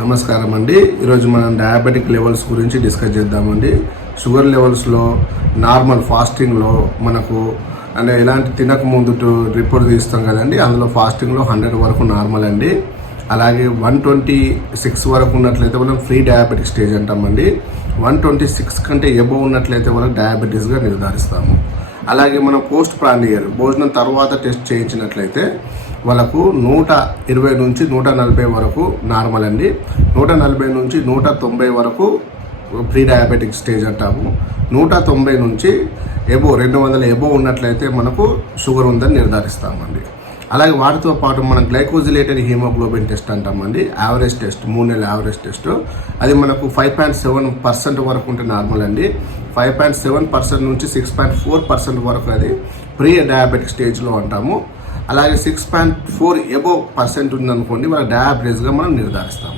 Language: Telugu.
నమస్కారం అండి. ఈరోజు మనం డయాబెటిక్ లెవెల్స్ గురించి డిస్కస్ చేద్దామండి. షుగర్ లెవెల్స్లో నార్మల్ ఫాస్టింగ్లో మనకు అంటే ఎలాంటి తినక ముందు రిపోర్ట్ తీస్తాం కదండి, అందులో ఫాస్టింగ్లో 100 వరకు నార్మల్ అండి. అలాగే 126 వరకు ఉన్నట్లయితే మనం ఫ్రీ డయాబెటిక్ స్టేజ్ అంటామండి. 126 కంటే ఎబో ఉన్నట్లయితే మనం డయాబెటీస్గా నిర్ధారిస్తాము. అలాగే మనం పోస్ట్ ప్రాండియల్ భోజనం తర్వాత టెస్ట్ చేయించినట్లయితే వాళ్ళకు 120 నుంచి 140 వరకు నార్మల్ అండి. 140 నుంచి 190 వరకు ప్రీ డయాబెటిక్ స్టేజ్ అంటాము. 190 నుంచి ఎబో 200 ఎబో ఉన్నట్లయితే మనకు షుగర్ ఉందని నిర్ధారిస్తామండి. అలాగే వాటితో పాటు మనం గ్లైకోజిలేటెడ్ హీమోగ్లోబిన్ టెస్ట్ అంటామండి. యావరేజ్ టెస్ట్, 3 నెలల యావరేజ్ టెస్ట్, అది మనకు 5.7% వరకు ఉంటే నార్మల్ అండి. 5.7% నుంచి 6.4% వరకు అది ప్రీ డయాబెటిక్ స్టేజ్లో అంటాము. అలాగే 6.4 ఎబో % ఉందనుకోండి, వాళ్ళ డయాబెటీస్గా మనం నిర్ధారిస్తాము.